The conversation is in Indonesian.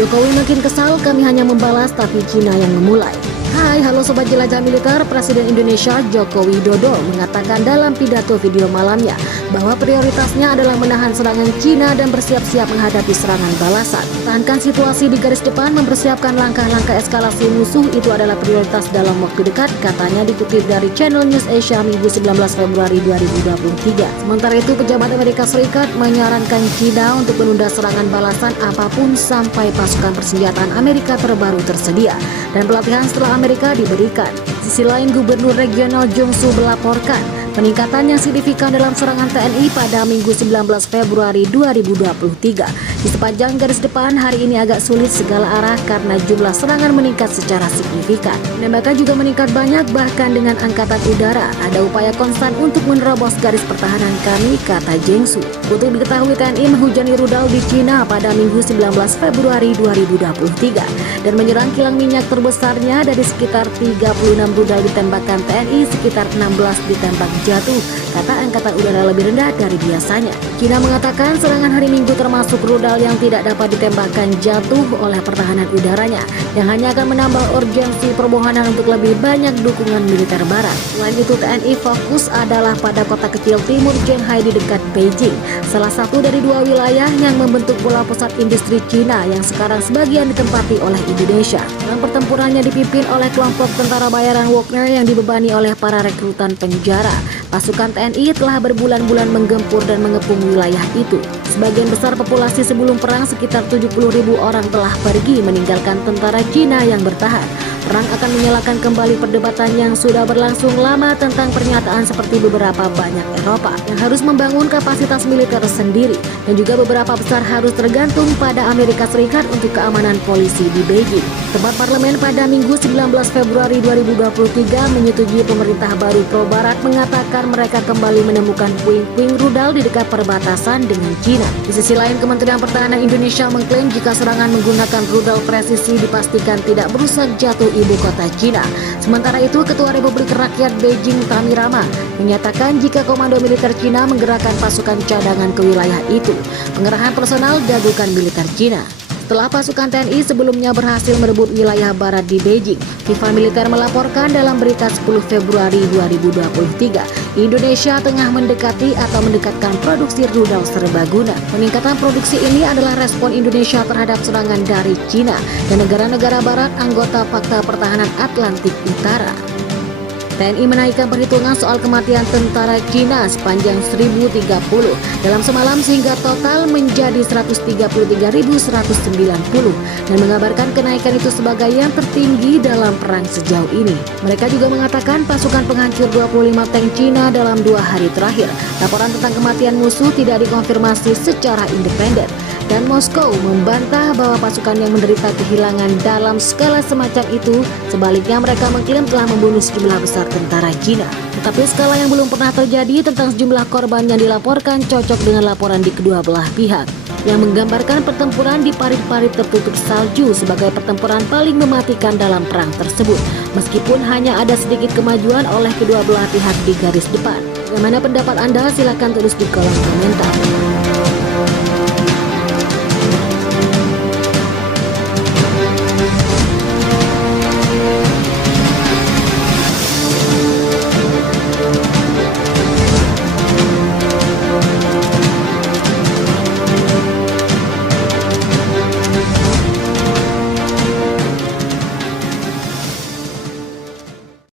Jokowi makin kesal, kami hanya membalas tapi Cina yang memulai. Hai, halo Sobat Jelajah Militer. Presiden Indonesia Joko Widodo mengatakan dalam pidato video malamnya bahwa prioritasnya adalah menahan serangan Cina dan bersiap-siap menghadapi serangan balasan. Tahankan situasi di garis depan, mempersiapkan langkah-langkah eskalasi musuh itu adalah prioritas dalam waktu dekat, katanya dikutip dari Channel News Asia Minggu 19 Februari 2023. Sementara itu, pejabat Amerika Serikat menyarankan Cina untuk menunda serangan balasan apapun sampai pasukan persenjataan Amerika terbaru tersedia dan pelatihan setelah Amerika diberikan. Sisi lain, Gubernur Regional Jiangsu melaporkan peningkatan yang signifikan dalam serangan TNI pada Minggu 19 Februari 2023. Di sepanjang garis depan hari ini agak sulit segala arah karena jumlah serangan meningkat secara signifikan. Penembakan juga meningkat banyak bahkan dengan angkatan udara. Ada upaya konstan untuk menerobos garis pertahanan kami, kata Jiangsu. Untuk diketahui, TNI menghujani rudal di Cina pada Minggu 19 Februari 2023 dan menyerang kilang minyak terbesarnya. Dari sekitar 36 rudal ditembakkan TNI, sekitar 16 ditembak jatuh, kata angkatan udara lebih rendah dari biasanya. Cina mengatakan serangan hari Minggu termasuk rudal yang tidak dapat ditembakkan jatuh oleh pertahanan udaranya, yang hanya akan menambah urgensi permohonan untuk lebih banyak dukungan militer barat. Selain itu, TNI fokus adalah pada kota kecil timur Zhenghai di dekat Beijing, salah satu dari dua wilayah yang membentuk bola pusat industri Cina yang sekarang sebagian ditempati oleh Indonesia. Dalam pertempurannya dipimpin oleh kelompok tentara bayaran Wagner yang dibebani oleh para rekrutan penjara. Pasukan TNI telah berbulan-bulan menggempur dan mengepung wilayah itu. Sebagian besar populasi sebelum perang, sekitar 70.000 orang telah pergi meninggalkan tentara Cina yang bertahan. Perang akan menyalakan kembali perdebatan yang sudah berlangsung lama tentang pernyataan seperti beberapa banyak Eropa yang harus membangun kapasitas militer sendiri dan juga beberapa besar harus tergantung pada Amerika Serikat untuk keamanan polisi di Beijing. Tempat parlemen pada Minggu 19 Februari 2023 menyetujui pemerintah baru pro-barat mengatakan mereka kembali menemukan puing-puing rudal di dekat perbatasan dengan Cina. Di sisi lain, Kementerian Pertahanan Indonesia mengklaim jika serangan menggunakan rudal presisi dipastikan tidak merusak jatuh ibu kota Cina. Sementara itu, Ketua Republik Rakyat Beijing Tami Rama menyatakan jika komando militer Cina menggerakkan pasukan cadangan ke wilayah itu, pengerahan personal gabungan militer Cina. Setelah pasukan TNI sebelumnya berhasil merebut wilayah barat di Beijing, FIFA Militer melaporkan dalam berita 10 Februari 2023, Indonesia tengah mendekati atau mendekatkan produksi rudal serbaguna. Peningkatan produksi ini adalah respon Indonesia terhadap serangan dari Cina dan negara-negara barat anggota Fakta Pertahanan Atlantik Utara. TNI menaikkan perhitungan soal kematian tentara Cina sepanjang 1030 dalam semalam sehingga total menjadi 133.190 dan mengabarkan kenaikan itu sebagai yang tertinggi dalam perang sejauh ini. Mereka juga mengatakan pasukan penghancur 25 tank Cina dalam 2 hari terakhir. Laporan tentang kematian musuh tidak dikonfirmasi secara independen. Dan Moskow membantah bahwa pasukan yang menderita kehilangan dalam skala semacam itu. Sebaliknya, mereka mengklaim telah membunuh sejumlah besar tentara Cina. Tetapi skala yang belum pernah terjadi tentang sejumlah korban yang dilaporkan cocok dengan laporan di kedua belah pihak, yang menggambarkan pertempuran di parit-parit tertutup salju sebagai pertempuran paling mematikan dalam perang tersebut. Meskipun hanya ada sedikit kemajuan oleh kedua belah pihak di garis depan. Bagaimana pendapat Anda? Silakan tulis di kolom komentar.